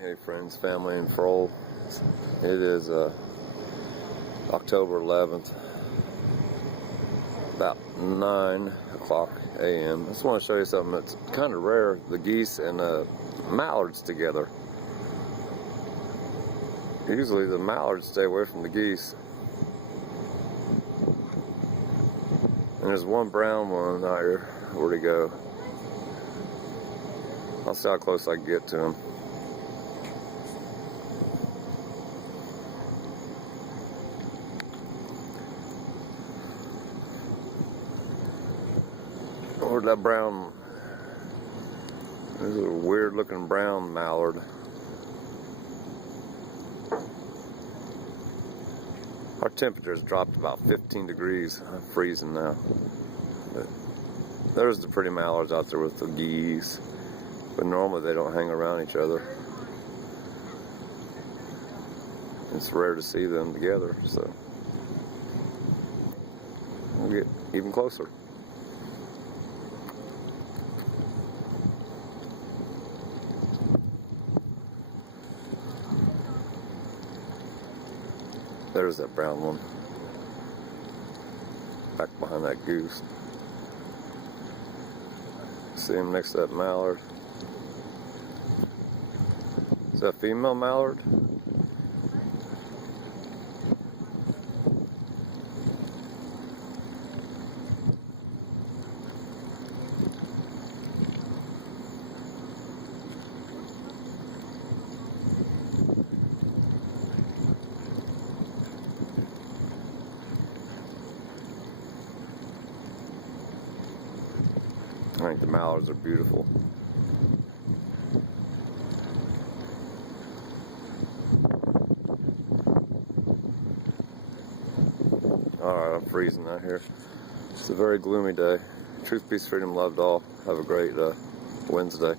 Hey friends, family, and fro. It is October 11th, about 9 o'clock a.m. I just want to show you something that's kind of rare, the geese and mallards together. Usually the mallards stay away from the geese. And there's one brown one out here. Where'd he go? I'll see how close I can get to him. Where'd that brown? This is a weird looking brown mallard. Our temperature has dropped about 15 degrees. I'm freezing now. But there's the pretty mallards out there with the geese. But normally they don't hang around each other. It's rare to see them together, so we'll get even closer. There's that brown one, back behind that goose. See him next to that mallard. Is that a female mallard? I think the mallards are beautiful. Alright, I'm freezing out here. It's a very gloomy day. Truth, peace, freedom, love to all. Have a great Wednesday.